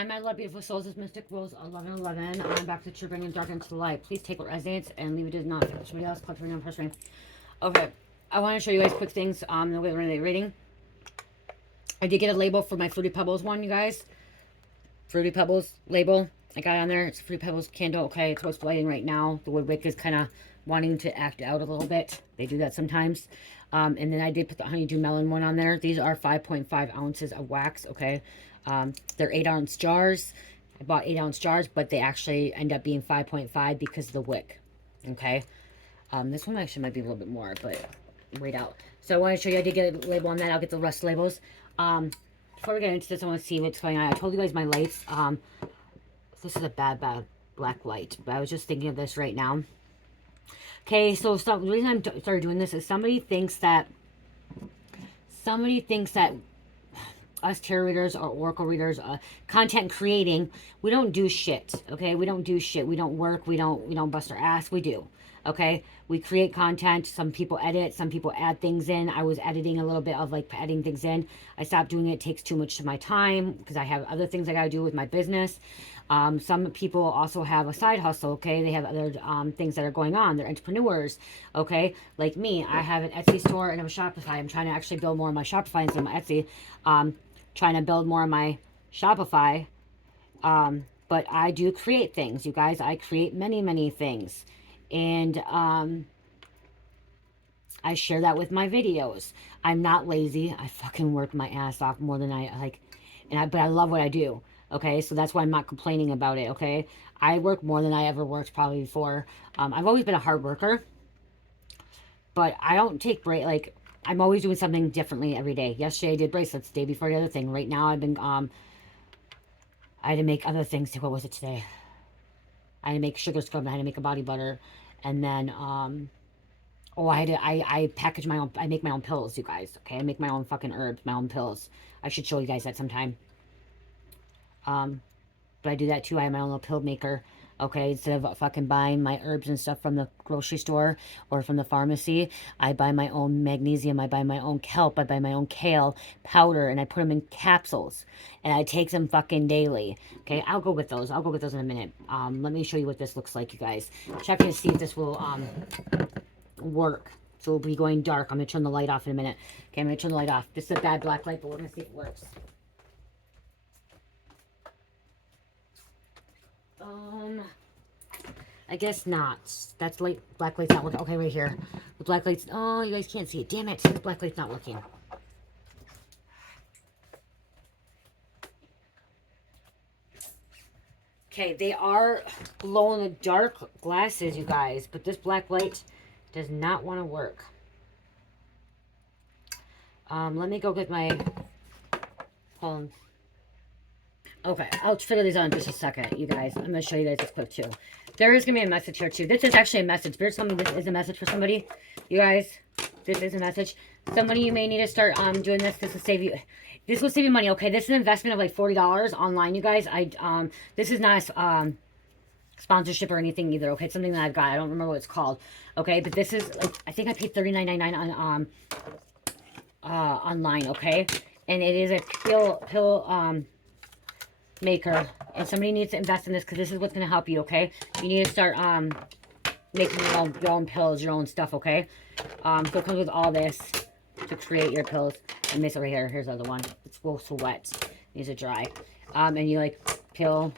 Hi, my love, beautiful souls. It's Mystic Rose 1111. I'm back to True Bringing Dark into the Light. Please take what resonates and leave it as not. Somebody else, click ring on press ring. Okay, I want to show you guys quick things. The way we're going to be reading. I did get a label for my Fruity Pebbles one, you guys. Fruity Pebbles label. I got on there. It's a Fruity Pebbles candle. Okay, it's what's lighting right now. The wood wick is kind of wanting to act out a little bit. They do that sometimes. And then I did put the Honeydew Melon one on there. These are 5.5 ounces of wax, okay? They're 8-ounce jars. I bought 8-ounce jars, but they actually end up being 5.5 because of the wick, okay? This one actually might be a little bit more, but wait out. So I want to show you, I did get a label on that. I'll get the rest of the labels. Before we get into this, I want to see what's going on. I told you guys my lights. This is a bad black light, but I was just thinking of this right now. Okay, so the reason I started doing this is somebody thinks that us tarot readers or oracle readers, content creating, we don't do shit. Okay, we don't do shit. We don't work. We don't bust our ass. We do. Okay, we create content. Some people edit. Some people add things in. I was editing a little bit of like adding things in. I stopped doing it. It takes too much of my time because I have other things I gotta do with my business. Some people also have a side hustle, okay? They have other things that are going on. They're entrepreneurs, okay? Like me, I have an Etsy store and I'm a Shopify. I'm trying to actually build more of my Shopify instead of my Etsy. Trying to build more of my Shopify. But I do create things, you guys. I create many, many things. And I share that with my videos. I'm not lazy. I fucking work my ass off more than I like. But I love what I do. Okay, so that's why I'm not complaining about it, okay? I work more than I ever worked probably before. I've always been a hard worker, but I don't take break. Like, I'm always doing something differently every day. Yesterday I did bracelets, the day before the other thing. Right now I've been, I had to make other things. What was it today? I had to make sugar scrub, I had to make a body butter. And then, I package my own, I make my own pills, you guys, okay? I make my own fucking herbs, my own pills. I should show you guys that sometime. But I do that too. I have my own little pill maker, okay? Instead of fucking buying my herbs and stuff from the grocery store or from the pharmacy, I buy my own magnesium, I buy my own kelp, I buy my own kale powder, and I put them in capsules. And I take them fucking daily, okay? I'll go with those. I'll go with those in a minute. Let me show you what this looks like, you guys. Check to see if this will work. So we'll be going dark. I'm going to turn the light off in a minute. Okay, I'm going to turn the light off. This is a bad black light, but we're going to see if it works. I guess not. That's light. Black light's not working. Okay, right here. The black light's... Oh, you guys can't see it. Damn it. The black light's not working. Okay, they are glow-in-the-dark glasses, you guys. But this black light does not want to work. Let me go get my... Hold on. Okay, I'll figure these out in just a second, you guys. I'm going to show you guys this quick, too. There is going to be a message here, too. This is actually a message. There's something, this is a message for somebody. You guys, this is a message. Somebody, you may need to start doing this. This will save you... This will save you money, okay? This is an investment of like $40 online, you guys. This is not a sponsorship or anything either, okay? It's something that I've got. I don't remember what it's called, okay? But this is, like, I think I paid $39.99 on online, okay? And it is a pill maker, and somebody needs to invest in this because this is what's going to help you, okay? You need to start making your own pills, your own stuff, okay? So it comes with all this to create your pills. And this over here, here's the other one. It's so wet. It needs to dry. And you like pill.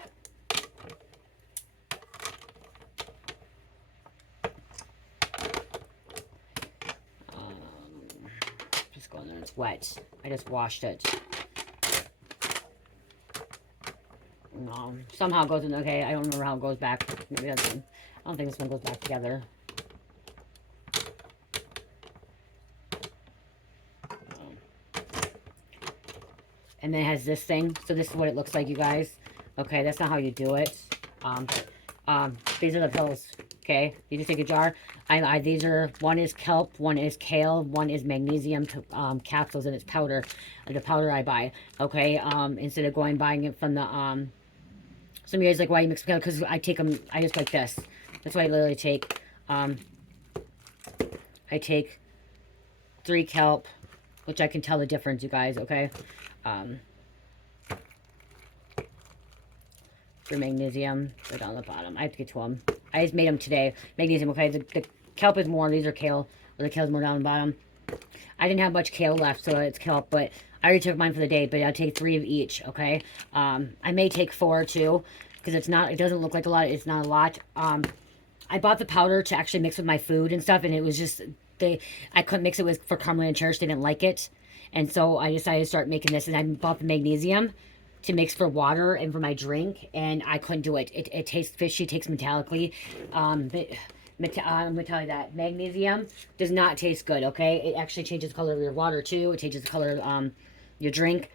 Just go in there. It's wet. I just washed it. No, somehow it goes in. Okay, I don't remember how it goes back. Maybe that's one. I don't think this one goes back together. And then it has this thing. So this is what it looks like, you guys. Okay, that's not how you do it. These are the pills. Okay, you just take a jar. These are, one is kelp, one is kale, one is magnesium capsules, and it's powder. The powder I buy. Okay, instead of buying it from the some of you guys like, why you mix them together? Because I take them, I just like this. That's what I literally take. I take 3 kelp, which I can tell the difference, you guys, okay? for magnesium. Go down the bottom. I have to get to them. I just made them today. Magnesium, okay. The kelp is more. These are kale. Or the kale's more down the bottom. I didn't have much kale left, so it's kelp. But I already took mine for the day. But I'll take 3 of each, okay. I may take 4 too, because it's not. It doesn't look like a lot. It's not a lot. I bought the powder to actually mix with my food and stuff, and it was just I couldn't mix it with for Carmelita and Church. They didn't like it, and so I decided to start making this. And I bought the magnesium to mix for water and for my drink, and I couldn't do it. It tastes fishy, tastes metallically. I'm gonna tell you that magnesium does not taste good. Okay, it actually changes the color of your water too. It changes the color of your drink.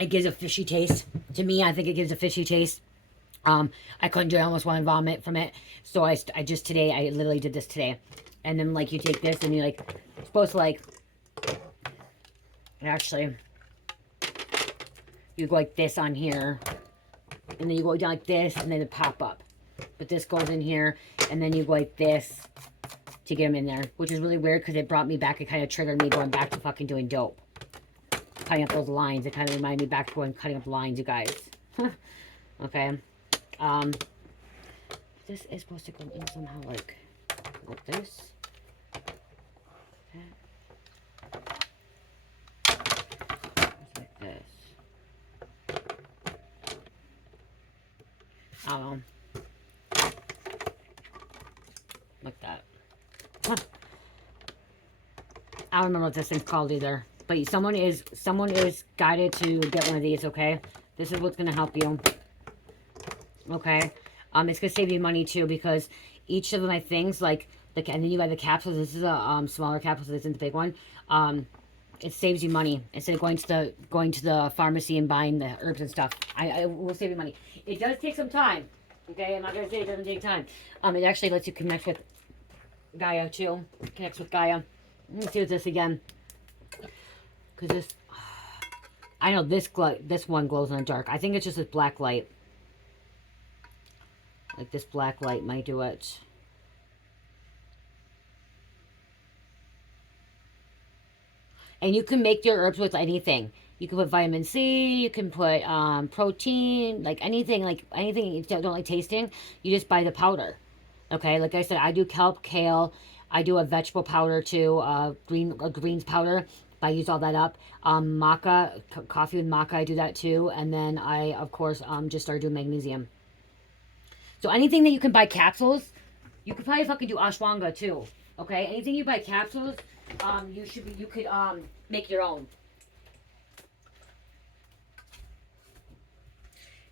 It gives a fishy taste to me. I think it gives a fishy taste. I couldn't do it. I almost want to vomit from it. So I just today, I literally did this today. And then like you take this and you like, you're supposed to like, actually, you go like this on here. And then you go down like this and then it pop up. But this goes in here and then you go like this to get them in there. Which is really weird because it brought me back. It kind of triggered me going back to fucking doing dope. Cutting up those lines. It kind of reminded me back to going cutting up lines, you guys. Okay. This is supposed to go in somehow like this. Okay. Like this. I don't know. Like that. Huh. I don't remember what this thing's called either. But someone is guided to get one of these, okay? This is what's gonna help you. Okay, it's gonna save you money too because each of my things, like and then you have the capsules. This is a smaller capsule. This isn't the big one. It saves you money instead of going to the pharmacy and buying the herbs and stuff. I will save you money. It does take some time. Okay, I'm not gonna say it doesn't take time. It actually lets you connect with Gaia too. Connects with Gaia. Let's do this again. Cause this, I know this one glows in the dark. I think it's just this black light. Like this black light might do it. And you can make your herbs with anything. You can put vitamin C, you can put protein, like anything you don't like tasting, you just buy the powder. Okay, like I said, I do kelp, kale, I do a vegetable powder too, greens powder. I use all that up. Maca, coffee with maca, I do that too. And then I, of course, just started doing magnesium. So anything that you can buy capsules, you could probably fucking do ashwagandha too. Okay? Anything you buy capsules, you could make your own.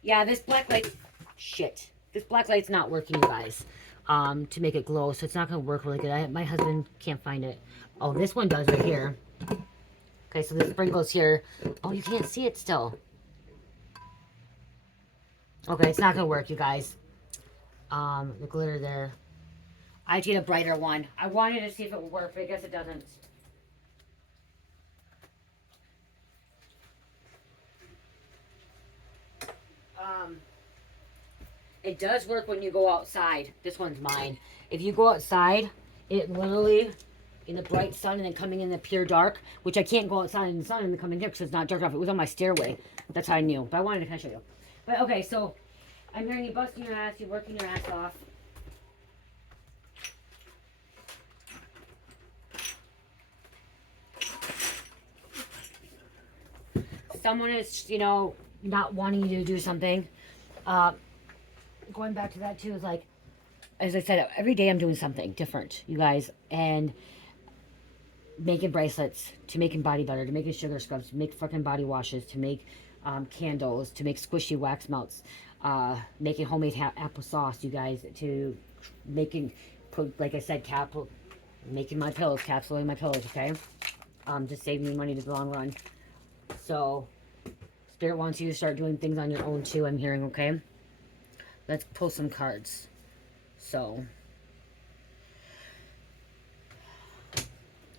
Yeah, this black light, shit. This black light's not working, you guys, to make it glow. So it's not going to work really good. My husband can't find it. Oh, this one does right here. Okay, so the sprinkles here. Oh, you can't see it still. Okay, it's not going to work, you guys. The glitter there. I need a brighter one. I wanted to see if it would work, but I guess it doesn't. It does work when you go outside. This one's mine. If you go outside, it literally, in the bright sun and then coming in the pure dark, which I can't go outside in the sun and then come in here because it's not dark enough. It was on my stairway. That's how I knew. But I wanted to kind of show you. But okay, so I'm hearing you busting your ass. You're working your ass off. Someone is, not wanting you to do something. Going back to that too is like, as I said, every day I'm doing something different, you guys. And making bracelets, to making body butter, to making sugar scrubs, to make fucking body washes, to make candles, to make squishy wax melts, making homemade applesauce, you guys, to making, like I said, making my pillows, capsuling my pillows, okay? Just saving me money in the long run. So, Spirit wants you to start doing things on your own too, I'm hearing, okay? Let's pull some cards. So,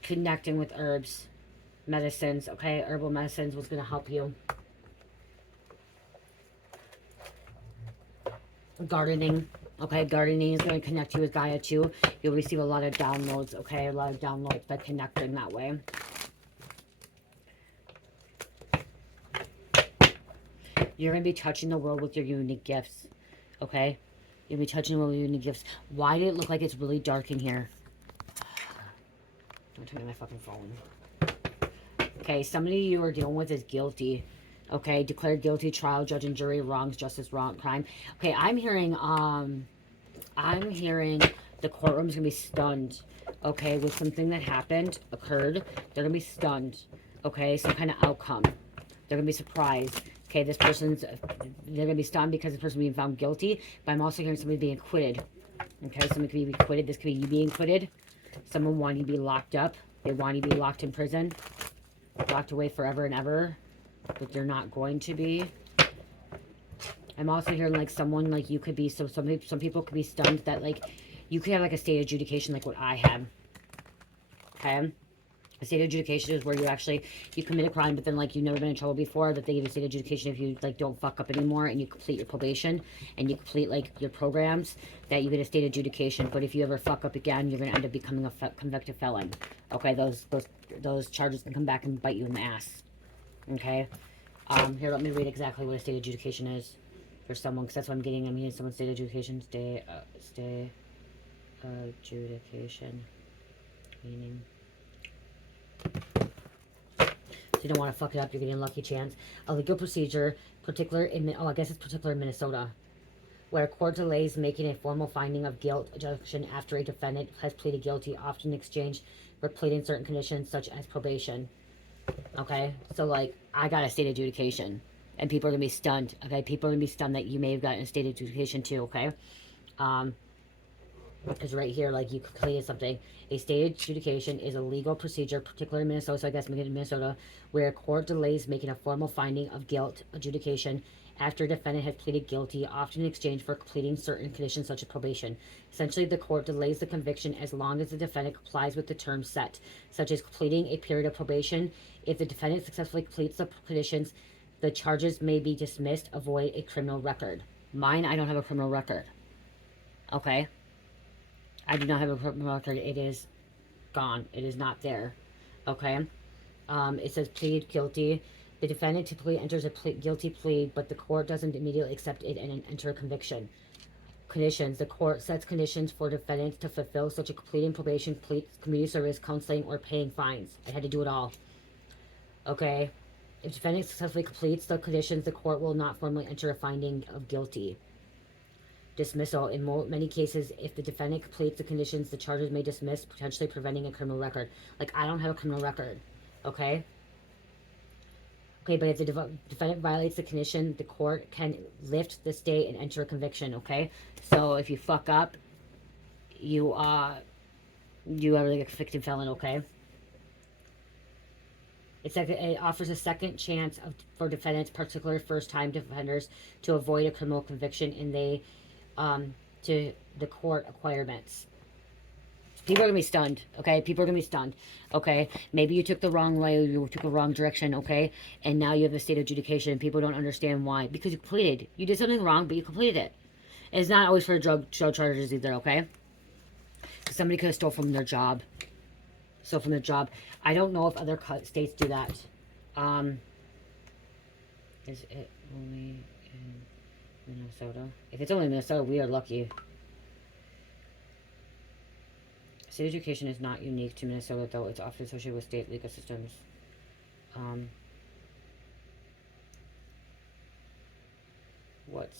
connecting with herbs, medicines, okay? Herbal medicines was going to help you. Gardening, okay? Gardening is going to connect you with Gaia too. You'll receive a lot of downloads, okay? A lot of downloads by connecting that way. You're going to be touching the world with your unique gifts. Okay? You'll be touching the world with your unique gifts. Why did it look like it's really dark in here? Don't turn on my fucking phone. Okay, somebody you are dealing with is guilty. Okay, declared guilty, trial, judge, and jury, wrongs, justice, wrong, crime. Okay, I'm hearing the courtroom's gonna be stunned. Okay, with something that occurred, they're gonna be stunned. Okay, some kind of outcome. They're gonna be surprised. Okay, they're gonna be stunned because this person being found guilty, but I'm also hearing somebody being acquitted. Okay, somebody could be acquitted. This could be you being acquitted. Someone wanting to be locked up. They want you to be locked in prison. Locked away forever and ever. But they're not going to be. I'm also hearing like someone like you could be, so some people could be stunned that like you could have like a state adjudication like what I had. Okay? A state adjudication is where you commit a crime, but then like you've never been in trouble before, that they give you state adjudication if you like don't fuck up anymore and you complete your probation and you complete like your programs, that you get a state adjudication. But if you ever fuck up again, you're gonna end up becoming a convicted felon. Okay, those charges can come back and bite you in the ass. Okay, here, let me read exactly what a state adjudication is for someone, because that's what I'm getting. I'm getting someone's state adjudication. State adjudication meaning. So you don't want to fuck it up. You're getting a lucky chance. A legal procedure, particular in Minnesota, where a court delays making a formal finding of guilt adjudication after a defendant has pleaded guilty, often in exchange for pleading certain conditions such as probation. Okay, so like I got a state adjudication, and people are gonna be stunned. Okay, people are gonna be stunned that you may have gotten a state adjudication too. Okay, because right here, like you completed something. A state adjudication is a legal procedure, particularly in Minnesota, so I guess in Minnesota, where a court delays making a formal finding of guilt adjudication after a defendant has pleaded guilty, often in exchange for completing certain conditions such as probation. Essentially, the court delays the conviction as long as the defendant complies with the terms set, such as completing a period of probation. If the defendant successfully completes the conditions, the charges may be dismissed, avoid a criminal record. Mine, I don't have a criminal record. Okay? I do not have a criminal record. It is gone. It is not there. Okay? It says plead guilty. The defendant typically enters a guilty plea, but the court doesn't immediately accept it and enter a conviction. Conditions. The court sets conditions for defendants to fulfill, such as completing probation, community service, counseling, or paying fines. I had to do it all. Okay? If defendant successfully completes the conditions, the court will not formally enter a finding of guilty. Dismissal. In many cases, if the defendant completes the conditions, the charges may dismiss, potentially preventing a criminal record. Like, I don't have a criminal record. Okay? Okay, but if the defendant violates the condition, the court can lift the stay and enter a conviction. Okay? So, if you fuck up, you are like a convicted felon. Okay? It offers a second chance for defendants, particularly first-time defenders, to avoid a criminal conviction, and to the court requirements. People are gonna be stunned. Okay, people are gonna be stunned. Okay, maybe you took the wrong way, or you took a wrong direction. Okay, and now you have a state adjudication, and people don't understand why, because you completed. You did something wrong, but you completed it. And it's not always for drug charges either. Okay, somebody could have stole from their job. I don't know if other states do that. Is it only in Minnesota? If it's only Minnesota, we are lucky. State education is not unique to Minnesota, though. It's often associated with state legal systems. What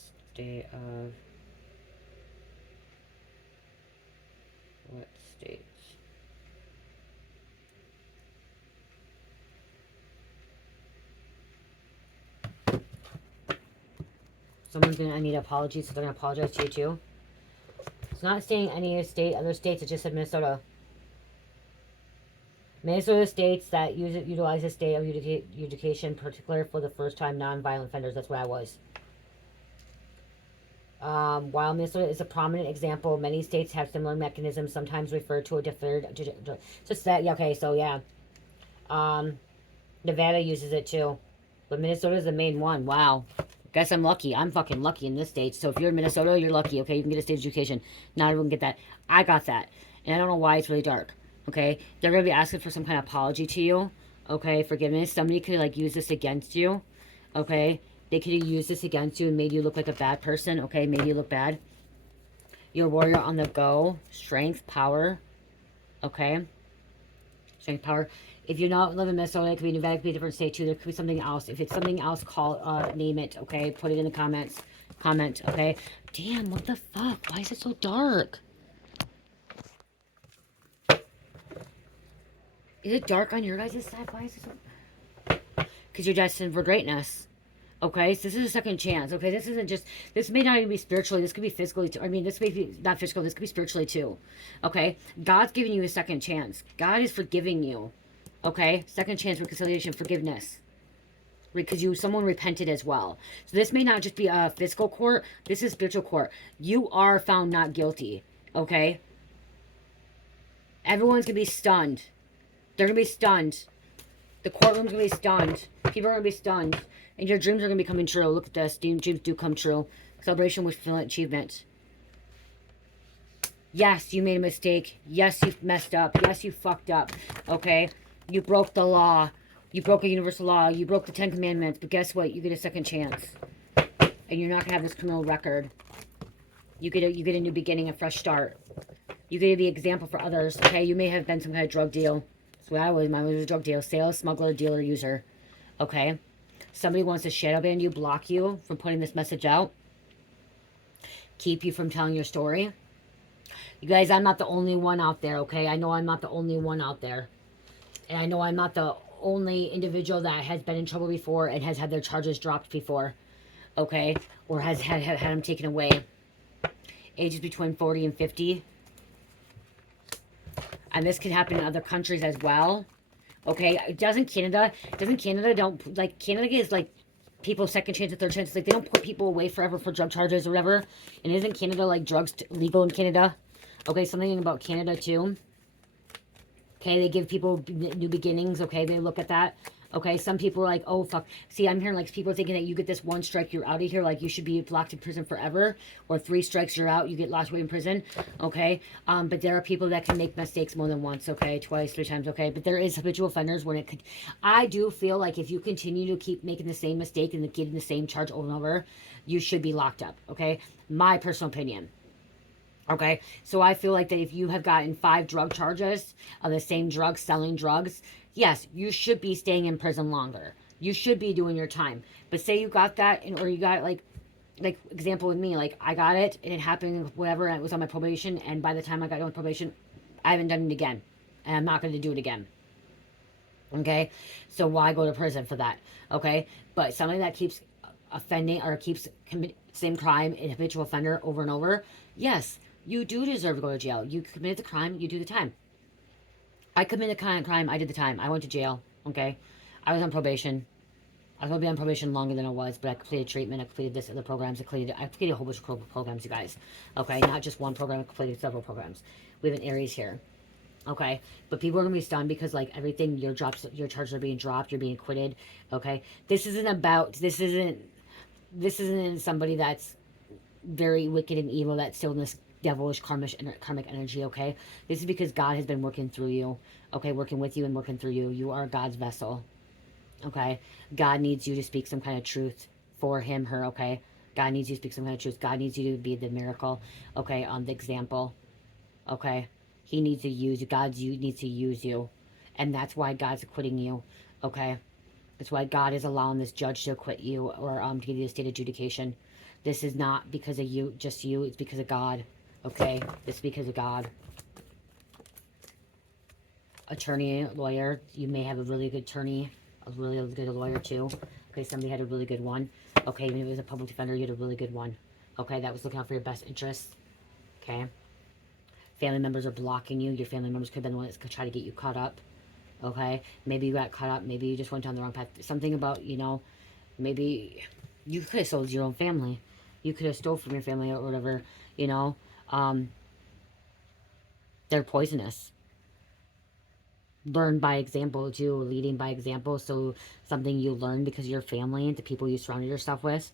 states? Someone's gonna need apologies, so they're gonna apologize to you too. It's not stating any other states. It just said Minnesota. Minnesota states that utilize the state of education, particular for the first-time non-violent offenders. That's what I was. While Minnesota is a prominent example, many states have similar mechanisms, sometimes referred to a deferred. So that, yeah, okay, so yeah. Nevada uses it too, but Minnesota is the main one. Wow. Guess I'm lucky. I'm fucking lucky in this state. So if you're in Minnesota, you're lucky. Okay, you can get a state education. Not everyone can get that. I got that, and I don't know why it's really dark. Okay, they're gonna be asking for some kind of apology to you. Okay, forgiveness. Somebody could like use this against you. Okay, They could have used this against you and made you look like a bad person, okay? Made you look bad. You're a warrior on the go. Strength, power, okay? Strength, power. If you're not living in Minnesota, it could be Nevada, it could be a different state too. There could be something else. If it's something else, name it, okay? Put it in the comments. Comment, okay? Damn, what the fuck? Why is it so dark? Is it dark on your guys' side? Why is it so... Because you're destined for greatness. Okay, so this is a second chance. Okay, this isn't just... This may not even be spiritually. This could be physically too. I mean, this may be not physical. This could be spiritually too. Okay, God's giving you a second chance. God is forgiving you. Okay, second chance, reconciliation, forgiveness. Because someone repented as well. So this may not just be a physical court. This is spiritual court. You are found not guilty. Okay? Everyone's going to be stunned. They're going to be stunned. The courtroom's going to be stunned. People are going to be stunned. And your dreams are going to be coming true. Look at this. Dreams do come true. Celebration with fulfillment, achievement. Yes, you made a mistake. Yes, you messed up. Yes, you fucked up. Okay? You broke the law. You broke a universal law. You broke the 10 Commandments. But guess what? You get a second chance. And you're not going to have this criminal record. You get a new beginning, a fresh start. You get to be an example for others. Okay? You may have been some kind of drug deal. That's what I was. Mine was a drug deal. Sales, smuggler, dealer, user. Okay? Somebody wants to shadow ban you, block you from putting this message out. Keep you from telling your story. You guys, I'm not the only one out there, okay? I know I'm not the only one out there. And I know I'm not the only individual that has been in trouble before and has had their charges dropped before, okay? Or has had them taken away. Ages between 40 and 50. And this can happen in other countries as well. Okay, Canada don't, like, Canada gives, like, people second chances, third chances. Like, they don't put people away forever for drug charges or whatever. And isn't Canada, like, drugs legal in Canada? Okay, something about Canada, too. Okay, they give people new beginnings. Okay, they look at that. Okay, some people are like, oh, fuck. See, I'm hearing, like, people are thinking that you get this one strike, you're out of here. Like, you should be locked in prison forever. Or 3 strikes, you're out. You get locked away in prison. Okay, but there are people that can make mistakes more than once. Okay, twice, 3 times. Okay, but there is habitual offenders when it could... I do feel like if you continue to keep making the same mistake and getting the same charge over and over, you should be locked up. Okay, my personal opinion. Okay, so I feel like that if you have gotten 5 drug charges of the same drug, selling drugs, yes, you should be staying in prison longer. You should be doing your time. But say you got that, or you got, like example with me, like, I got it, and it happened, whatever, and it was on my probation, and by the time I got on probation, I haven't done it again. And I'm not going to do it again. Okay, so why go to prison for that? Okay, but somebody that keeps offending, or keeps committing same crime, and habitual offender over and over, yes, you do deserve to go to jail. You committed the crime, you do the time. I committed a crime, I did the time. I went to jail, okay? I was on probation. I was going to be on probation longer than I was, but I completed treatment, I completed this, other programs, I completed a whole bunch of programs, you guys. Okay, not just one program, I completed several programs. We have an Aries here. Okay, but people are going to be stunned because, like, everything, your charges are being dropped, you're being acquitted, okay? This isn't somebody that's very wicked and evil, that's still in this devilish karmic energy, okay? This is because God has been working through you, okay? Working with you and working through you. You are God's vessel, okay? God needs you to speak some kind of truth for him, her, okay? God needs you to speak some kind of truth. God needs you to be the miracle, okay? The example, okay? He needs to use you. Needs to use you. And that's why God's acquitting you, okay? That's why God is allowing this judge to acquit you, or to give you a state adjudication. This is not because of you, just you. It's because of God, okay? It's because of God. Attorney, lawyer. You may have a really good attorney, a really good lawyer too. Okay, somebody had a really good one. Okay, even if it was a public defender, you had a really good one. Okay, that was looking out for your best interests. Okay. Family members are blocking you. Your family members could have been the one that's trying to get you caught up. Okay, maybe you got caught up. Maybe you just went down the wrong path. Something about, maybe you could have sold your own family. You could have stole from your family or whatever, they're poisonous. Learn by example too, leading by example. So something you learn because of your family and the people you surrounded yourself with.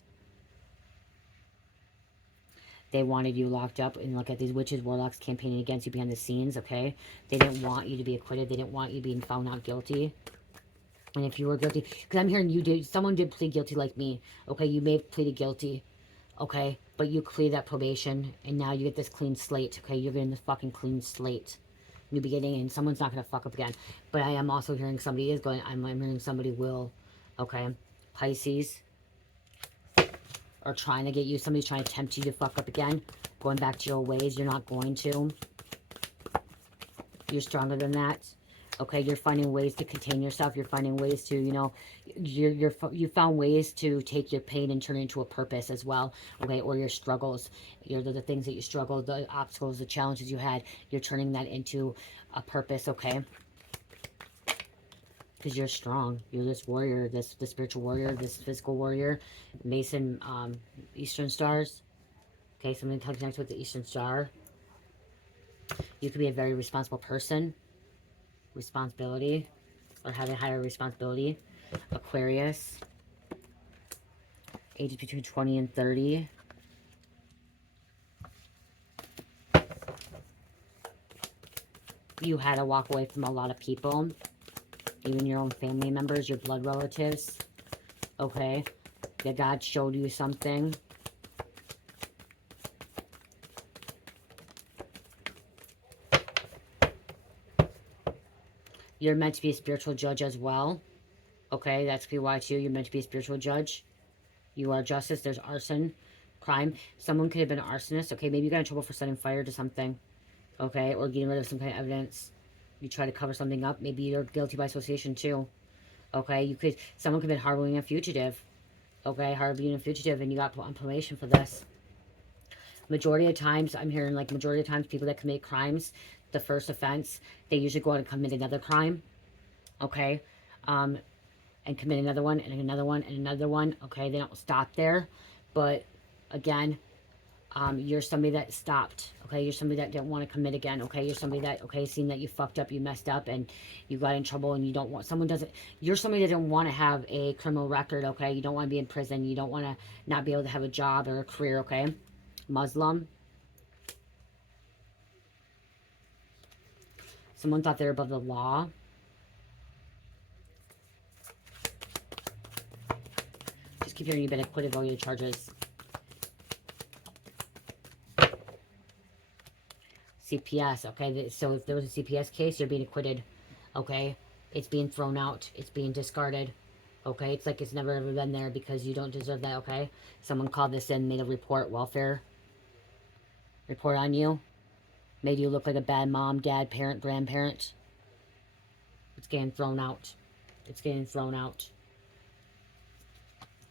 They wanted you locked up, and look at these witches, warlocks campaigning against you behind the scenes, okay? They didn't want you to be acquitted. They didn't want you being found not guilty. And if you were guilty, because I'm hearing someone did plead guilty like me. Okay, you may have pleaded guilty. Okay, but you clear that probation, and now you get this clean slate. Okay, you're getting this fucking clean slate. New beginning, and someone's not going to fuck up again. But I am also hearing somebody is going, I'm hearing somebody will. Okay, Pisces are trying to get you, somebody's trying to tempt you to fuck up again. Going back to your ways, you're not going to. You're stronger than that. Okay, you're finding ways to contain yourself. You're finding ways to, you know, you found ways to take your pain and turn it into a purpose as well. Okay, or your struggles, the things that you struggled, the obstacles, the challenges you had. You're turning that into a purpose. Okay, because you're strong. You're this warrior, this spiritual warrior, this physical warrior. Mason, Eastern Stars. Okay, something connects with the Eastern Star. You could be a very responsible person. Responsibility, or having higher responsibility. Aquarius, ages between 20 and 30. You had to walk away from a lot of people, even your own family members, your blood relatives. Okay, that God showed you something. You're meant to be a spiritual judge as well. Okay, that's why too. You're meant to be a spiritual judge. You are justice. There's arson, crime. Someone could have been an arsonist. Okay, maybe you got in trouble for setting fire to something. Okay, or getting rid of some kind of evidence. You try to cover something up. Maybe you're guilty by association too. Okay, someone could have been harboring a fugitive. Okay, harboring a fugitive, and you got on probation for this. Majority of times, I'm hearing like majority of times people that commit crimes, the first offense, they usually go out and commit another crime. Okay, and commit another one and another one and another one. Okay, they don't stop there, but again, you're somebody that stopped. Okay, you're somebody that didn't want to commit again. Okay, you're somebody that, okay, seeing that you fucked up, you messed up, and you got in trouble, and you don't want, you're somebody that didn't want to have a criminal record. Okay, you don't want to be in prison. You don't want to not be able to have a job or a career. Okay, Muslim. Someone thought they were above the law. Just keep hearing you've been acquitted of all your charges. CPS, okay? So if there was a CPS case, you're being acquitted, okay? It's being thrown out. It's being discarded, okay? It's like it's never ever been there because you don't deserve that, okay? Someone called this in, made a report, welfare report on you. Made you look like a bad mom, dad, parent, grandparent. It's getting thrown out. It's getting thrown out.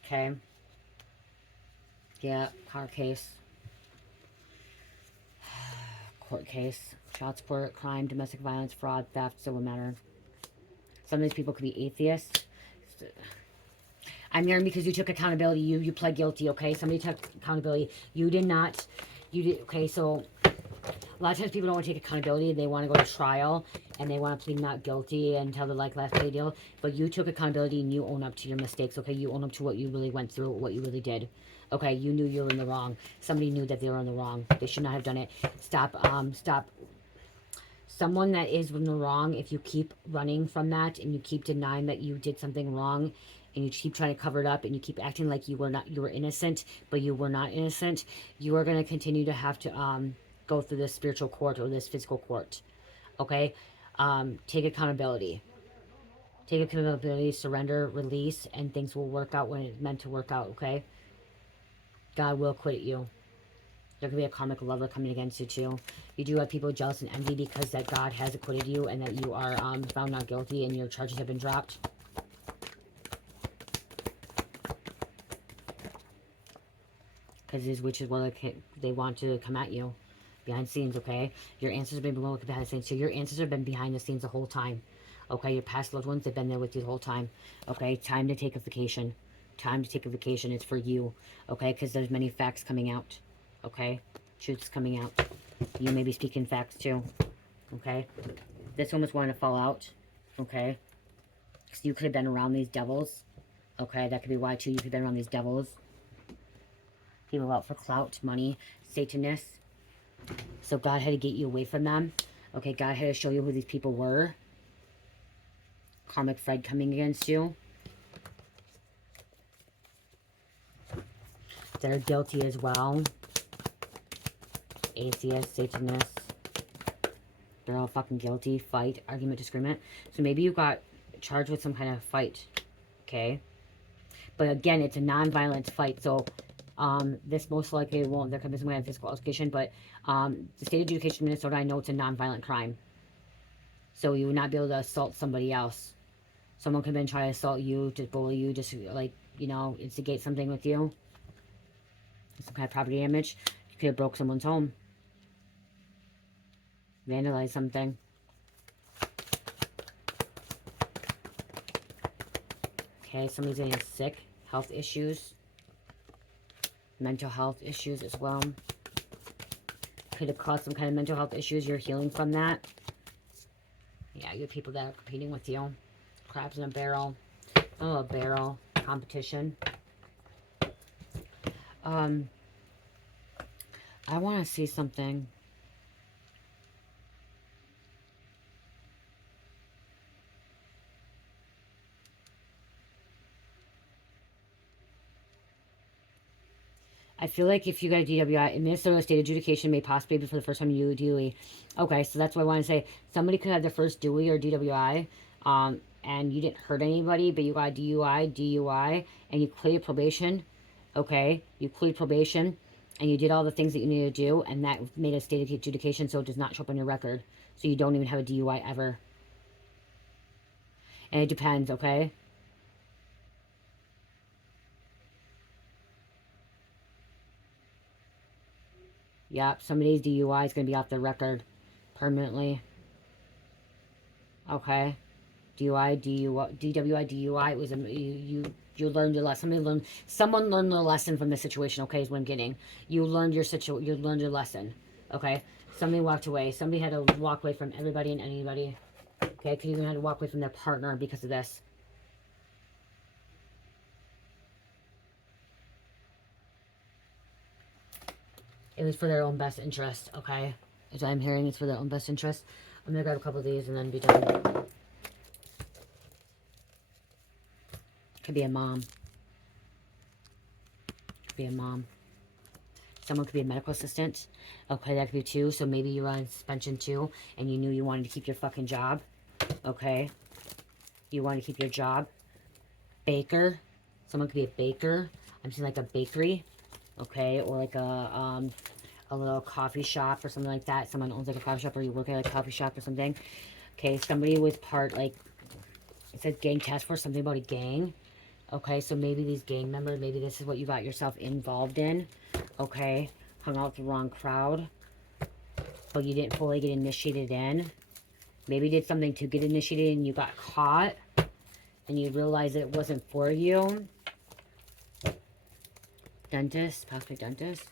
Okay? Yeah, car case. Court case. Child support, crime, domestic violence, fraud, theft, civil matter. Some of these people could be atheists. I'm hearing because you took accountability. You pled guilty, okay? Somebody took accountability. You did not. You did, okay, so a lot of times people don't want to take accountability. They want to go to trial, and they want to plead not guilty and tell the last plea deal. But you took accountability, and you own up to your mistakes, okay? You own up to what you really went through, what you really did. Okay, you knew you were in the wrong. Somebody knew that they were in the wrong. They should not have done it. Stop. Someone that is in the wrong, if you keep running from that and you keep denying that you did something wrong, and you keep trying to cover it up, and you keep acting like you were innocent, but you were not innocent, you are going to continue to have to go through this spiritual court or this physical court. Okay? Take accountability. Take accountability, surrender, release, and things will work out when it's meant to work out, okay? God will acquit you. There could be a karmic lover coming against you too. You do have people jealous and envy because that God has acquitted you and that you are found not guilty and your charges have been dropped. Because these witches, well, they want to come at you behind the scenes, okay? Your ancestors have been behind the scenes. So your ancestors have been behind the scenes the whole time. Okay, your past loved ones have been there with you the whole time. Okay, time to take a vacation. Time to take a vacation. It's for you. Okay, because there's many facts coming out. Okay, truth's coming out. You may be speaking facts too. Okay, this one was wanting to fall out. Okay, so you could have been around these devils. Okay, that could be why too. You could have been around these devils. People out for clout, money, Satanists. So God had to get you away from them. Okay, God had to show you who these people were. karmic fight coming against you. They're guilty as well. Atheist, Satanist. They're all fucking guilty. Fight, argument, disagreement. So maybe you got charged with some kind of fight. Okay? But again, it's a non-violent fight. So this most likely won't. There could be some kind of physical altercation. But the state adjudication in Minnesota, I know it's a non-violent crime. So you would not be able to assault somebody else. Someone could then try to assault you, just bully you, just like, you know, instigate something with you. Some kind of property damage. You could have broke someone's home. Vandalized something. Okay, somebody's getting sick. Health issues. Mental health issues as well. Could have caused some kind of mental health issues. You're healing from that. Yeah, you have people that are competing with you. Crabs in a barrel. Oh, a barrel. Competition. I want to see something. I feel like if you got a DWI, in Minnesota, state adjudication may possibly be for the first time you DUI. Okay, so that's what I want to say. Somebody could have their first DUI or DWI, and you didn't hurt anybody, but you got a DUI, and you cleared probation. Okay, you cleared probation, and you did all the things that you needed to do, and that made a state adjudication, so it does not show up on your record. So you don't even have a DUI ever. And it depends, okay? Yep, somebody's DUI is going to be off the record permanently. Okay. DUI, DWI, DUI. It was you learned your lesson. Someone learned their lesson from this situation. Okay, is what I'm getting. You learned your you learned your lesson. Okay. Somebody walked away. Somebody had to walk away from everybody and anybody. Okay, could even had to walk away from their partner because of this. It was for their own best interest, okay? As I'm hearing, it's for their own best interest. I'm going to grab a couple of these and then be done. Could be a mom. Could be a mom. Someone could be a medical assistant. Okay, that could be two. So maybe you're on suspension too, and you knew you wanted to keep your fucking job. Okay? You want to keep your job. Baker. Someone could be a baker. I'm seeing like a bakery. Okay, or like a little coffee shop or something like that. Someone owns like a coffee shop, or you work at like a coffee shop or something. Okay, somebody was part, like, it says gang task force, something about a gang. Okay, so maybe these gang members, maybe this is what you got yourself involved in. Okay, hung out with the wrong crowd, but you didn't fully get initiated in. Maybe did something to get initiated and you got caught, and you realized it wasn't for you. Dentist, possibly dentist.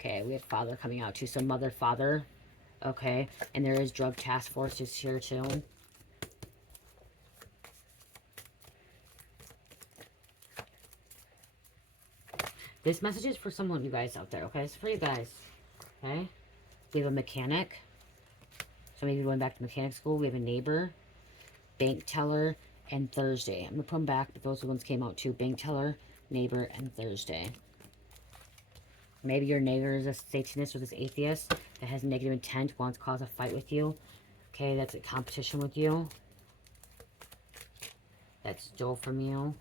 Okay, we have father coming out too. So mother, father. Okay, and there is drug task force just here too. This message is for someone, you guys out there. Okay, it's for you guys. Okay, we have a mechanic. So maybe going back to mechanic school. We have a neighbor, bank teller, and Thursday. I'm gonna put them back, but those ones came out too. Bank teller, neighbor, and Thursday. Maybe your neighbor is a Satanist or this atheist that has negative intent, wants to cause a fight with you. Okay, that's a competition with you. That stole from you.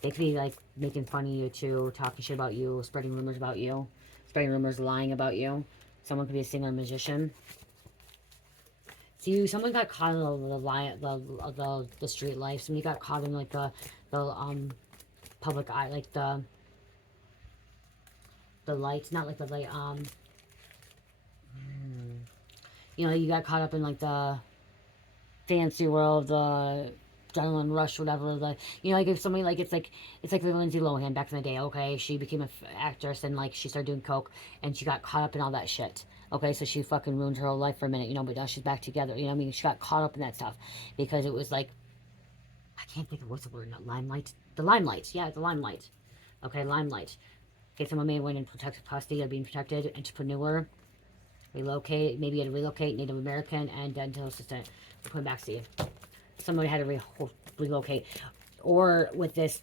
They could be like making fun of you too, talking shit about you, spreading rumors about you, spreading rumors, lying about you. Someone could be a singer or musician. See, someone got caught in the street life. Somebody got caught in like the public eye, like the lights, not like the light, you know, you got caught up in like the fancy world, the adrenaline rush, whatever. The, you know, like if somebody, like it's like Lindsay Lohan back in the day. Okay, she became an actress and like she started doing coke and she got caught up in all that shit. Okay, so she fucking ruined her whole life for a minute, you know, but now she's back together. You know what I mean? She got caught up in that stuff because it was like, I can't think of what's the word, not limelight. The limelight, yeah, the limelight. Okay, limelight. Okay, someone may win in protected custody or being protected. Entrepreneur. Relocate. Maybe you had to relocate. Native American and dental assistant. Coming back to you. Somebody had to relocate. Or with this,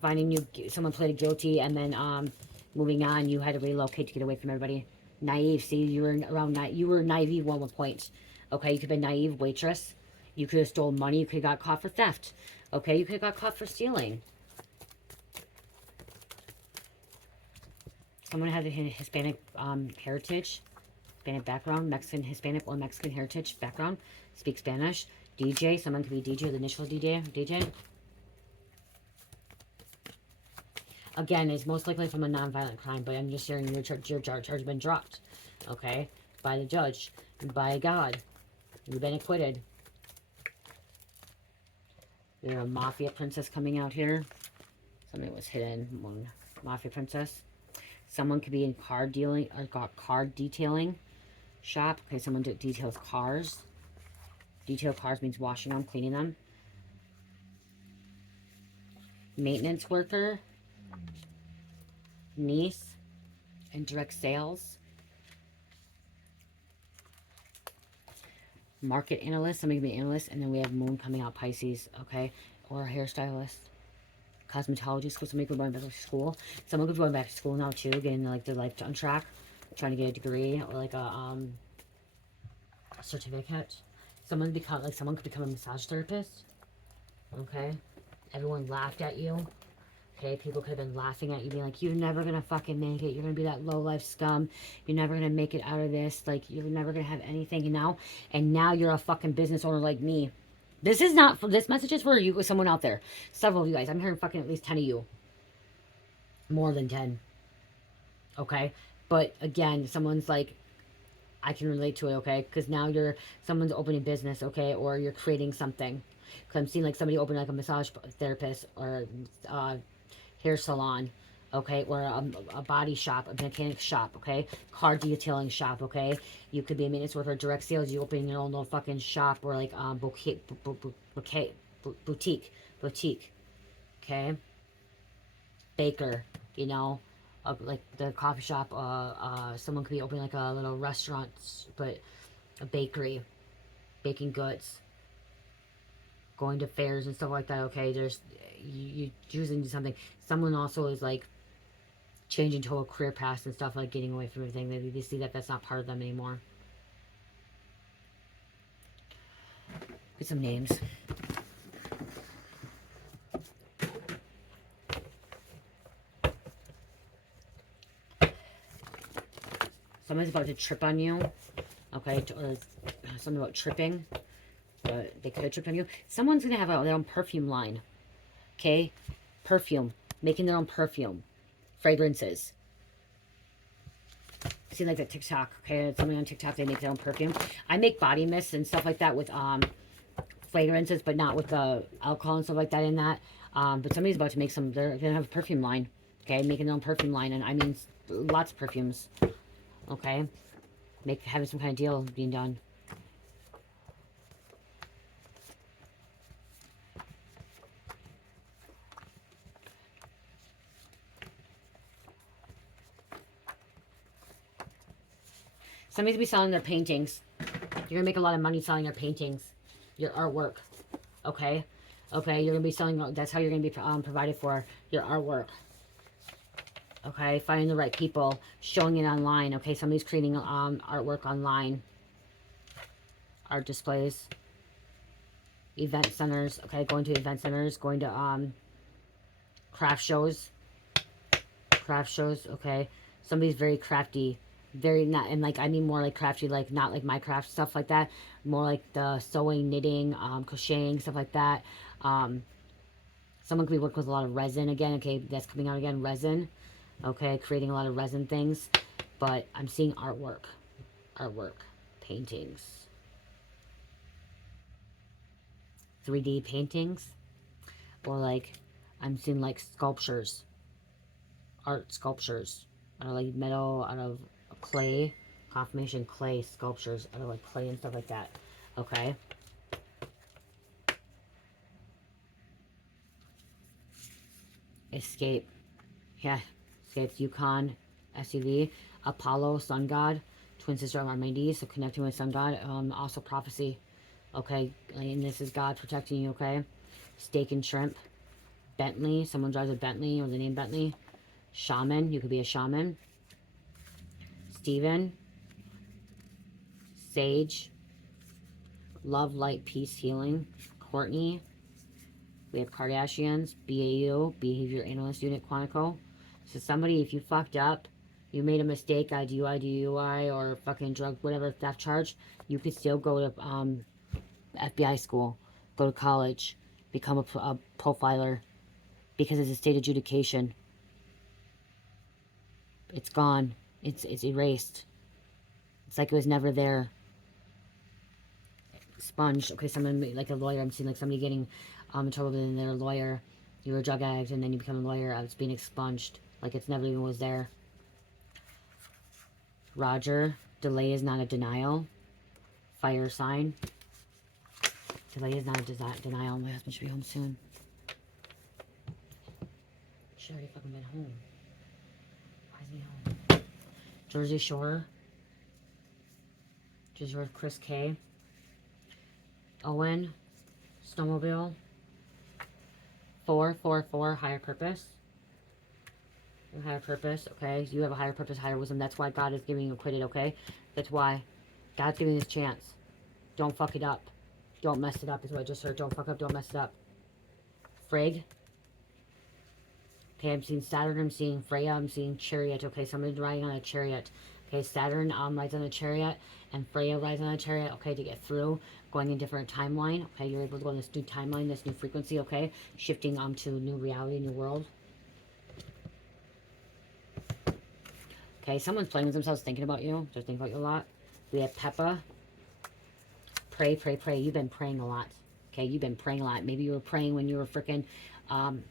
finding you, someone pleaded guilty and then moving on, you had to relocate to get away from everybody. Naive, see, you were around, you were naive at one point. Okay, you could have been naive waitress. You could have stolen money. You could have got caught for theft. Okay, you could have got caught for stealing. Someone had a Hispanic heritage, Hispanic background, Mexican, Hispanic or Mexican heritage background, speak Spanish. DJ, someone could be DJ, the initial DJ. Again, it's most likely from a non-violent crime, but I'm just hearing your charge has been dropped, okay, by the judge, by God. You've been acquitted. There's a mafia princess coming out here. Somebody was hidden. One mafia princess. Someone could be in car dealing or got car detailing shop. Okay, someone details cars. Detail cars means washing them, cleaning them. Maintenance worker. Niece. And direct sales. Market analyst. Somebody could be an analyst. And then we have moon coming out, Pisces. Okay. Or a hairstylist. Cosmetology school. Somebody could be going back to school. Someone could be going back to school now too, getting like their life on track, trying to get a degree or like a certificate. Someone could become a massage therapist. Okay, everyone laughed at you. Okay, people could have been laughing at you, being like, "You're never gonna fucking make it. You're gonna be that low life scum. You're never gonna make it out of this. Like you're never gonna have anything." And now you're a fucking business owner like me. This is not for this message is for you, someone out there. Several of you guys. I'm hearing fucking at least 10 of you. More than 10. Okay? But again, someone's like, I can relate to it, okay? Because now someone's opening business, okay? Or you're creating something. Because I'm seeing like somebody open like a massage therapist or hair salon, okay? Or a body shop, a mechanic shop, okay? Car detailing shop, okay? You could be a maintenance worker, direct sales. You open your own little fucking shop or like boutique, okay? Baker, you know, like the coffee shop. Someone could be opening like a little restaurant, but a bakery, baking goods, going to fairs and stuff like that. Okay, there's you choosing something. Someone also is like changing to a career path and stuff, like getting away from everything. They see that that's not part of them anymore. Get some names. Somebody's about to trip on you. Okay, or something about tripping. But they could trip on you. Someone's going to have their own perfume line. Okay? Perfume. Making their own perfume. Fragrances. See like that TikTok. Okay? Somebody on TikTok, they make their own perfume. I make body mists and stuff like that with fragrances, but not with the alcohol and stuff like that in that. But somebody's about to make some, they're going to have a perfume line. Okay? Making their own perfume line. And I mean, lots of perfumes. Okay? Having some kind of deal being done. Somebody's going to be selling their paintings. You're going to make a lot of money selling your paintings. Your artwork. Okay? Okay, you're going to be selling, that's how you're going to be provided for your artwork. Okay, finding the right people. Showing it online. Okay, somebody's creating artwork online. Art displays. Event centers. Okay, going to event centers. Going to craft shows. Craft shows. Okay, somebody's very crafty. Very not, and like I mean more like crafty, like not like Minecraft stuff like that, more like the sewing, knitting, crocheting, stuff like that. Someone could be working with a lot of resin again. Okay, that's coming out again, resin. Okay, creating a lot of resin things. But I'm seeing artwork, paintings, 3D paintings, or like I'm seeing like sculptures, art sculptures, out of like metal, out of clay, confirmation clay sculptures out of like clay and stuff like that. Okay. Escape. Yeah. Escape. Yukon SUV. Apollo, sun god. Twin sister on my knees, so connecting with sun god. Also prophecy. Okay, and this is God protecting you, okay? Steak and shrimp. Bentley, someone drives a Bentley or the name Bentley. Shaman, you could be a shaman. Steven. Sage. Love, light, peace, healing. Courtney. We have Kardashians. BAU, Behavior Analyst Unit Quantico. So somebody, if you fucked up, you made a mistake, IDUI, DUI, or fucking drug, whatever theft charge, you could still go to FBI school, go to college, become a profiler, because it's a state adjudication. It's gone. It's erased. It's like it was never there. Expunged. Okay, someone like a lawyer. I'm seeing like somebody getting in trouble with their lawyer. You were a drug addict and then you become a lawyer. It's being expunged. Like it's never even was there. Roger. Delay is not a denial. Fire sign. Delay is not a denial. My husband should be home soon. Should already fucking been home. Why is he home? Jersey Shore. Jersey Shore, Chris K. Owen. Snowmobile. 444, higher purpose. Higher purpose, okay? You have a higher purpose, higher wisdom. That's why God is giving you acquitted, okay? That's why God's giving you this chance. Don't fuck it up. Don't mess it up is what I just heard. Don't fuck up, don't mess it up. Frigg. Okay, I'm seeing Saturn, I'm seeing Freya, I'm seeing Chariot. Okay, somebody's riding on a chariot. Okay, Saturn rides on a chariot, and Freya rides on a chariot, okay, to get through. Going in different timeline. Okay, you're able to go in this new timeline, this new frequency, okay? Shifting to new reality, new world. Okay, someone's playing with themselves, thinking about you. They're thinking about you a lot. We have Peppa. Pray, pray, pray. You've been praying a lot. Okay, you've been praying a lot. Maybe you were praying when you were freaking on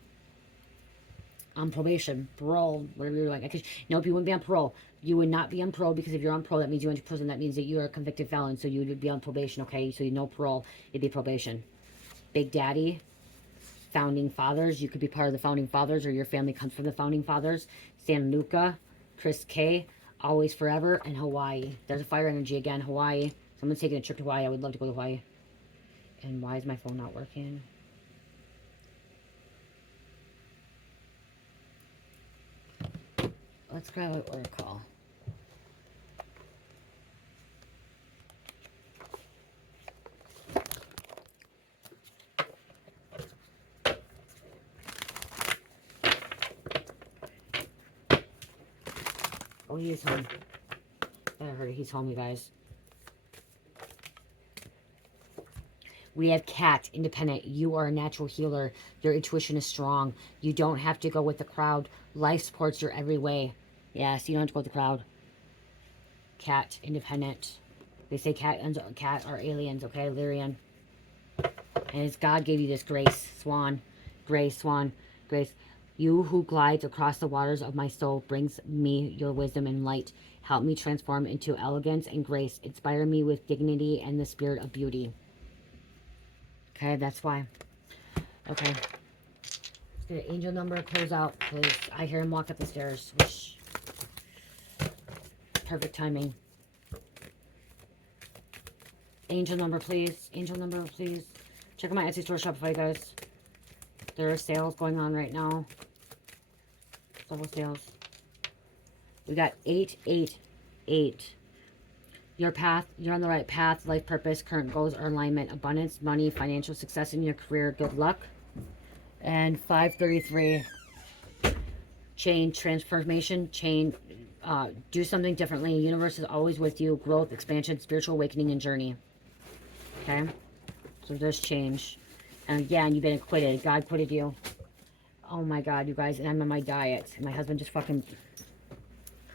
probation, parole, whatever you're doing. Nope, you wouldn't be on parole. You would not be on parole, because if you're on parole, that means you went to prison. That means that you are a convicted felon, so you would be on probation, okay? So you know parole, it'd be probation. Big Daddy, Founding Fathers. You could be part of the Founding Fathers, or your family comes from the Founding Fathers. San Luca, Chris K, Always Forever, and Hawaii. There's a fire energy again, Hawaii. Someone's taking a trip to Hawaii. I would love to go to Hawaii. And why is my phone not working? Let's grab an order call. Oh, he is home. I heard it. He's home, you guys. We have Cat, independent. You are a natural healer. Your intuition is strong. You don't have to go with the crowd. Life supports your every way. Yes, you don't have to go with the crowd. Cat, independent. They say cat are aliens, okay? Lyrian. And it's God gave you this grace. Swan. Grace, swan. Grace. You who glides across the waters of my soul brings me your wisdom and light. Help me transform into elegance and grace. Inspire me with dignity and the spirit of beauty. Okay, that's why. Okay. Let's get an angel number, close out, because I hear him walk up the stairs. Which, perfect timing. Angel number, please. Angel number, please. Check out my Etsy store, Shopify, guys. There are sales going on right now. Several sales. We got 888. Your path, you're on the right path. Life purpose, current goals or alignment, abundance, money, financial success in your career, good luck. And 533. Change, transformation, change, do something differently. Universe is always with you. Growth, expansion, spiritual awakening, and journey. Okay? So there's change. And again, you've been acquitted. God acquitted you. Oh my God, you guys. And I'm on my diet. And my husband just fucking...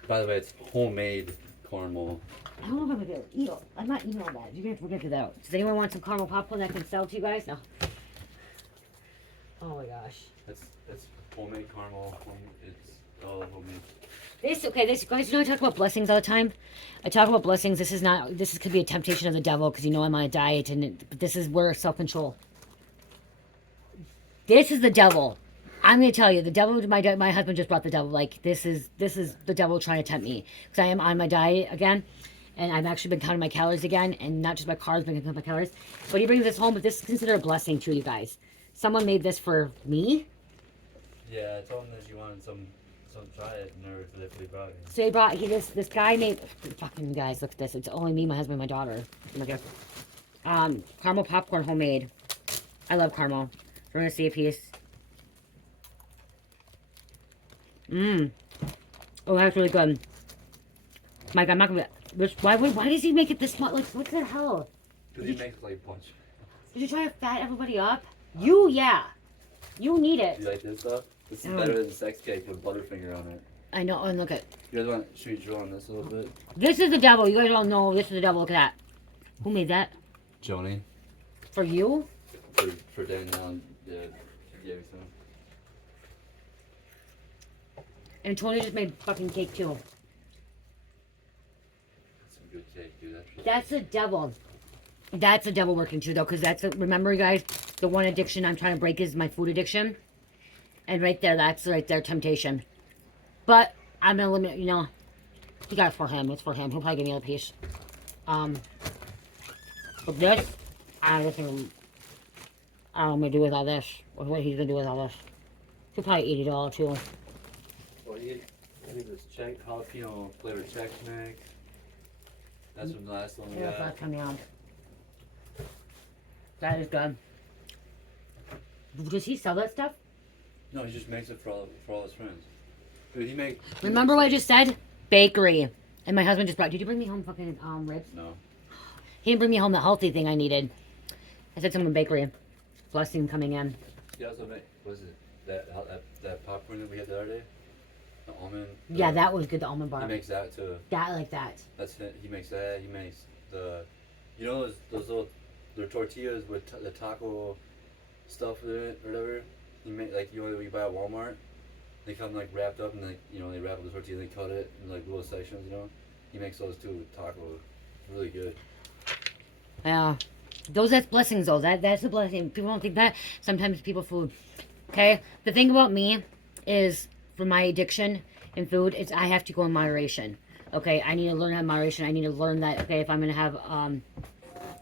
By the way, it's homemade caramel. I don't know if I'm going to eat it. I'm not eating all that. You're going to have to get that out. Does anyone want some caramel popcorn that I can sell to you guys? No. Oh my gosh. It's homemade caramel. It's all homemade. This, guys, you know I talk about blessings all the time? I talk about blessings. This could be a temptation of the devil, because you know I'm on a diet, and this is where self-control. This is the devil. I'm going to tell you, the devil, my husband just brought the devil. Like, this is the devil trying to tempt me, because I am on my diet again. And I've actually been counting my calories again, and not just my carbs, but counting my calories. But he brings this home, but this is considered a blessing too, you guys. Someone made this for me. Yeah, I told him that you wanted some try it, and never definitely brought it. So he brought this guy made fucking guys. Look at this. It's only me, my husband, my daughter. Look at caramel popcorn homemade. I love caramel. We're gonna see a piece. Mmm. Oh, that's really good. Mike, I'm not gonna. Why does he make it this small? Like, what the hell? Because he makes like a bunch. Did you try to fat everybody up? Yeah. You need it. Do you like this stuff? This is better than sex cake with Butterfinger on it. I know, and look at. You guys should we draw on this a little bit? This is the devil. You guys don't know this is the devil. Look at that. Who made that? Joni. For you? For Danielle and yeah, she gave me some. And Tony just made fucking cake too. That's some good cake, dude. That's the devil. That's the devil working too, though, because remember, guys, the one addiction I'm trying to break is my food addiction. And right there, that's right there, temptation. But I'm gonna limit, you know, he got it for him. It's for him. He'll probably give me another piece. But this, I don't know what I'm gonna do with all this. Or what he's gonna do with all this. He'll probably eat it all too. Well, I think this jalapeno flavored Chex Mix. That's from the last one we Yeah, got. that's coming out. That is good. Does he sell that stuff? No, he just makes it for all his friends. Dude, he makes. Remember what I just said? Bakery. And my husband just brought. Did you bring me home fucking ribs? No. He didn't bring me home the healthy thing I needed. I said something bakery. Blessing coming in. He also made. Was it that popcorn that we had the other day? The almond. Yeah, that was good. The almond bar. He makes that too. That like that. That's it. He makes that. He makes the. You know those little. They're tortillas with the taco stuff in it or whatever. He make like you buy at Walmart. They come like wrapped up and like they wrap up the tortilla and they cut it in like little sections. He makes those too with taco. Really good. Yeah, that's blessings though. That's a blessing. People don't think that. Sometimes people food. Okay, the thing about me is for my addiction in food, it's I have to go in moderation. Okay, I need to learn how moderation. I need to learn that. Okay, if I'm gonna have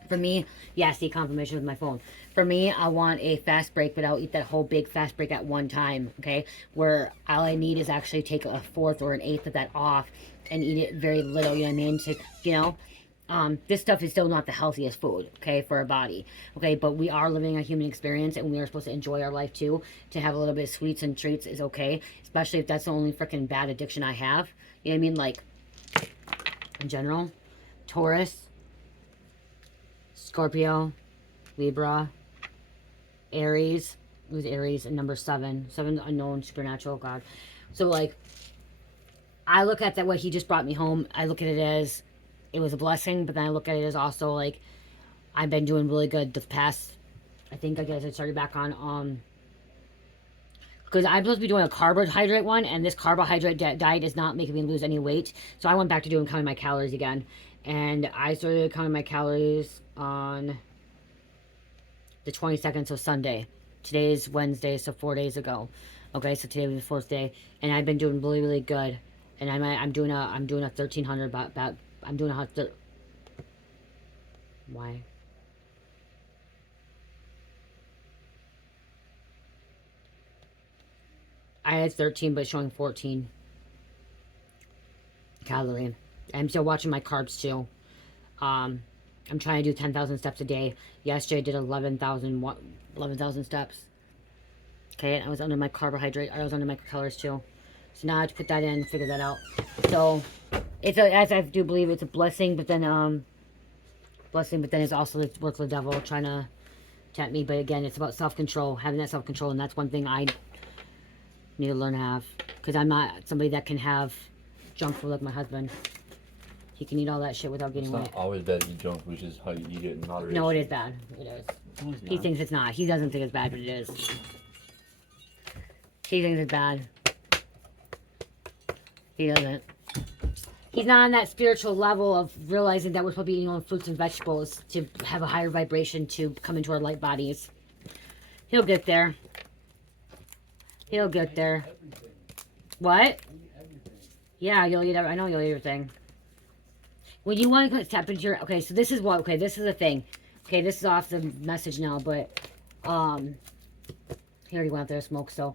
for me, yeah, see confirmation with my phone. For me, I want a fast break, but I'll eat that whole big fast break at one time, okay? Where all I need is actually take a fourth or an eighth of that off and eat it very little, you know what I mean? To, this stuff is still not the healthiest food, okay, for our body, okay? But we are living a human experience, and we are supposed to enjoy our life, too. To have a little bit of sweets and treats is okay, especially if that's the only freaking bad addiction I have. You know what I mean? Like, in general, Taurus, Scorpio, Libra, Aries. It was Aries and number 7. 7 unknown, supernatural, God. So, like, I look at that, what he just brought me home. I look at it as it was a blessing, but then I look at it as also, like, I've been doing really good the past, I think I guess I started back on, because I'm supposed to be doing a carbohydrate one, and this carbohydrate diet is not making me lose any weight. So I went back to counting my calories again. And I started counting my calories on the 22nd, so Sunday. Today is Wednesday, so 4 days ago. Okay, so today was the 4th day, and I've been doing really, really good. And I'm doing a 1300 I'm doing a why? I had 13, but showing 14 calorie. I'm still watching my carbs too. I'm trying to do 10,000 steps a day. Yesterday I did 11,000 steps. Okay, and I was under my carbohydrate. I was under my calories too. So now I have to put that in and figure that out. So as I do believe it's a blessing, but then it's also the work of the devil trying to tempt me. But again, it's about self-control, having that self-control, and that's one thing I need to learn to have, because I'm not somebody that can have junk food like my husband. He can eat all that shit without getting weight. It's not always bad to eat junk, which is how you eat it in moderation. No, it is bad. It is. No, He thinks it's not. He doesn't think it's bad, but it is. He thinks it's bad. He doesn't. He's not on that spiritual level of realizing that we're supposed to be eating only fruits and vegetables to have a higher vibration to come into our light bodies. He'll get there. He'll get there. What? Yeah, you'll eat. I know you'll eat everything. when you want to tap into your, okay, so this is what, okay, this is the thing. Okay, this is off the message now, but, he already went out there to smoke, so,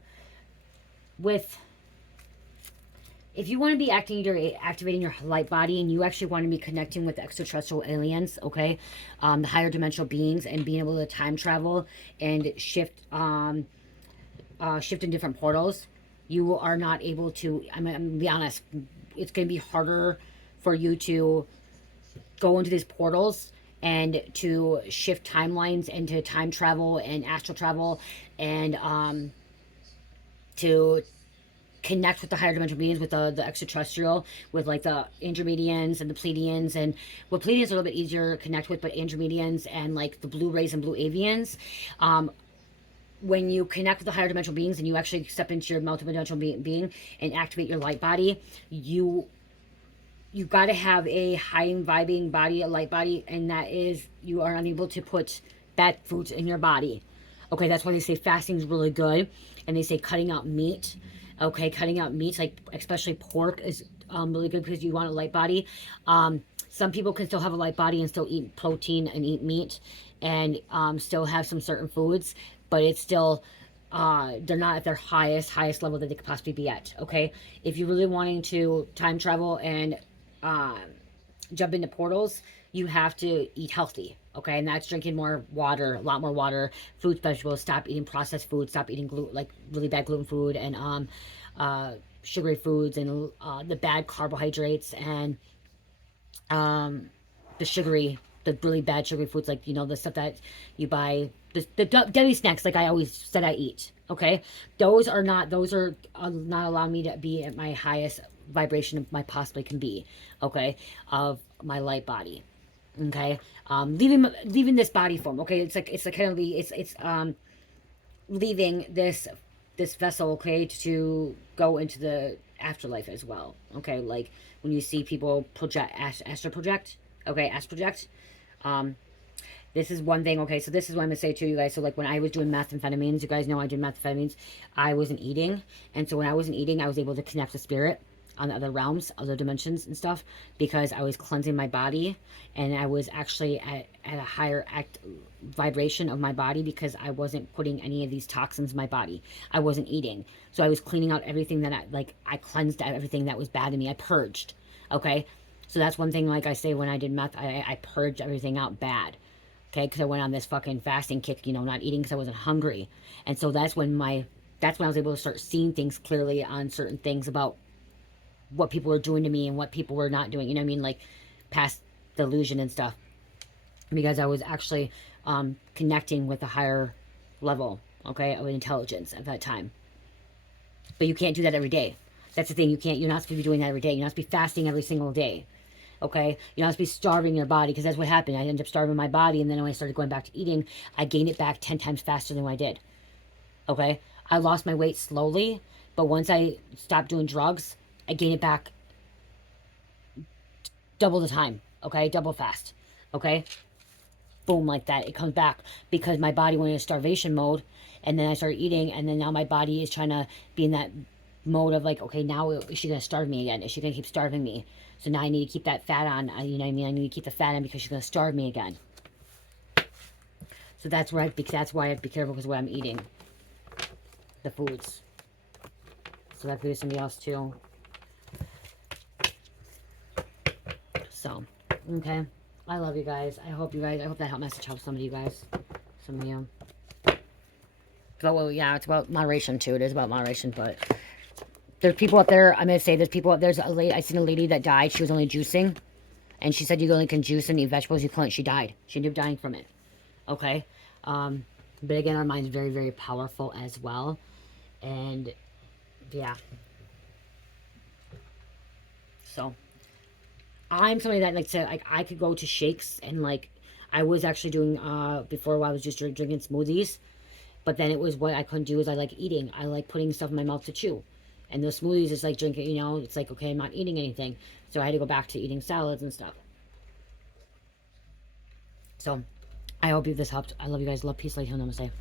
if you want to be activating your light body and you actually want to be connecting with extraterrestrial aliens, okay, the higher dimensional beings, and being able to time travel and shift in different portals, you are not able to, I'm going to be honest, it's going to be harder for you to go into these portals and to shift timelines and to time travel and astral travel and to connect with the higher dimensional beings, with the extraterrestrial, with like the Andromedians and the Pleiadians. And well, Pleiadians are a little bit easier to connect with, but Andromedians and like the blue rays and blue avians, when you connect with the higher dimensional beings and you actually step into your multidimensional being and activate your light body, you got to have a high vibing body, a light body, and that is, you are unable to put bad foods in your body. Okay, that's why they say fasting is really good, and they say cutting out meat. Okay, cutting out meats, like especially pork, is really good because you want a light body. Some people can still have a light body and still eat protein and eat meat and still have some certain foods, but it's still, they're not at their highest level that they could possibly be at. Okay, if you're really wanting to time travel and jump into portals, you have to eat healthy. Okay, and that's drinking more water, a lot more water, fruits, vegetables, stop eating processed food, stop eating like really bad gluten food and sugary foods and the bad carbohydrates and the really bad sugary foods, like, you know, the stuff that you buy, the deli snacks, like I always said I eat. Okay, those are not allowing me to be at my highest vibration of my possibly can be. Okay, of my light body. Okay, leaving this body form. Okay, it's like kind of leaving this vessel. Okay, to go into the afterlife as well. Okay, like when you see people project astral project. Okay, astral project. This is one thing. Okay, so this is what I'm gonna say to you guys. So like when I was doing methamphetamines, you guys know I did methamphetamines. I wasn't eating, and so when I wasn't eating, I was able to connect to spirit on the other realms, other dimensions and stuff, because I was cleansing my body, and I was actually at a higher vibration of my body because I wasn't putting any of these toxins in my body. I wasn't eating, so I was cleaning out everything that I cleansed out everything that was bad in me. I purged. Okay, so that's one thing. Like I say, when I did meth, I purged everything out bad. Okay, because I went on this fucking fasting kick, you know, not eating because I wasn't hungry, and so that's when I was able to start seeing things clearly on certain things about what people were doing to me and what people were not doing, you know what I mean, like past delusion and stuff, because I was actually connecting with a higher level, okay, of intelligence at that time. But you can't do that every day. That's the thing. You're not supposed to be doing that every day. You're not supposed to be fasting every single day. Okay, you're not supposed to be starving your body, because that's what happened. I ended up starving my body, and then when I started going back to eating, I gained it back 10 times faster than what I did. Okay, I lost my weight slowly, but once I stopped doing drugs, I gained it back double the time. Okay, double fast. Okay, boom, like that. It comes back because my body went into starvation mode, and then I started eating, and then now my body is trying to be in that mode of like, okay, now is she gonna starve me again? Is she gonna keep starving me? So now I need to keep that fat on. You know what I mean? I need to keep the fat on because she's gonna starve me again. So that's why I have to be careful because what I'm eating, the foods. So that could be somebody else too. So, okay. I love you guys. I hope that message helps some of you guys. Some of you. But, well, yeah, it's about moderation too. It is about moderation, but there's people up there. I'm going to say there's a lady. I seen a lady that died. She was only juicing. And she said you only can juice and eat vegetables. You can't. She died. She ended up dying from it. Okay. But again, our mind's very, very powerful as well. And, yeah. So, I'm somebody that likes to, like, I could go to shakes and, like, I was actually doing, before while I was just drinking smoothies. But then it was what I couldn't do is I like eating. I like putting stuff in my mouth to chew. And the smoothies is like drinking, you know, it's like, okay, I'm not eating anything. So I had to go back to eating salads and stuff. So, I hope this helped. I love you guys. Love, peace, light, heal, namaste.